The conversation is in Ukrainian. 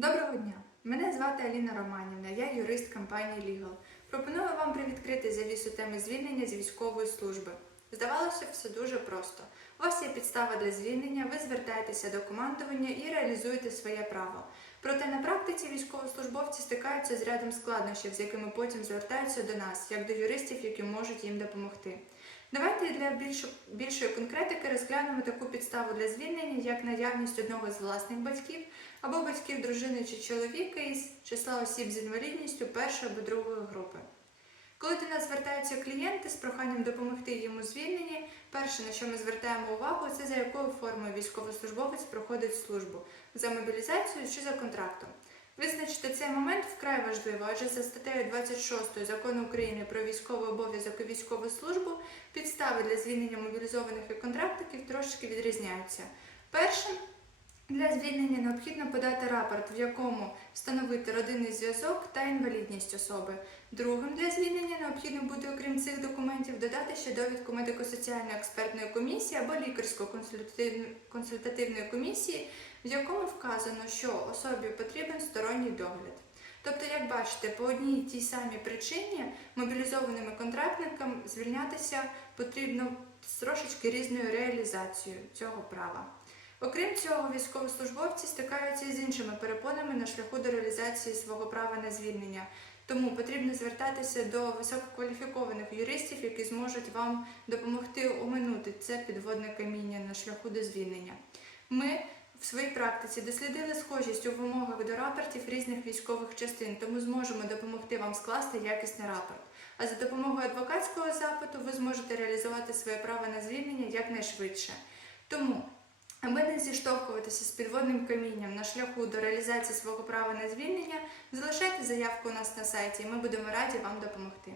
Доброго дня! Мене звати Аліна Романівна, я юрист компанії Legal. Пропоную вам привідкрити завісу теми звільнення з військової служби. Здавалося, все дуже просто. У вас є підстава для звільнення, ви звертаєтеся до командування і реалізуєте своє право. Проте на практиці військовослужбовці стикаються з рядом складнощів, з якими потім звертаються до нас, як до юристів, які можуть їм допомогти. Давайте для більш, більшої конкретики розглянемо таку підставу для звільнення, як наявність одного з власних батьків або батьків дружини чи чоловіка із числа осіб з інвалідністю першої або другої групи. Коли до нас звертаються клієнти з проханням допомогти їм у звільненні, перше, на що ми звертаємо увагу, це за якою формою військовослужбовець проходить службу за мобілізацією чи за контрактом. Визначити цей момент вкрай важливо, адже за статтею 26 закону України про військовий обов'язок і військову службу підстави для звільнення мобілізованих і контрактників трошки відрізняються. Першим для звільнення необхідно подати рапорт, в якому встановити родинний зв'язок та інвалідність особи. Другим для звільнення необхідно буде, окрім цих документів, додати ще довідку медико-соціальної експертної комісії або лікарсько-консультативної комісії, в якому вказано, що особі потрібен сторонній догляд. Тобто, як бачите, по одній і тій самій причині мобілізованими контрактникам звільнятися потрібно з трошечки різною реалізацією цього права. Окрім цього, військовослужбовці стикаються з іншими перепонами на шляху до реалізації свого права на звільнення. Тому потрібно звертатися до висококваліфікованих юристів, які зможуть вам допомогти оминути це підводне каміння на шляху до звільнення. Ми в своїй практиці дослідили схожість у вимогах до рапортів різних військових частин, тому зможемо допомогти вам скласти якісний рапорт. А за допомогою адвокатського запиту ви зможете реалізувати своє право на звільнення якнайшвидше. Тому Аби не зіштовхуватися з підводним камінням на шляху до реалізації свого права на звільнення, залишайте заявку у нас на сайті, і ми будемо раді вам допомогти.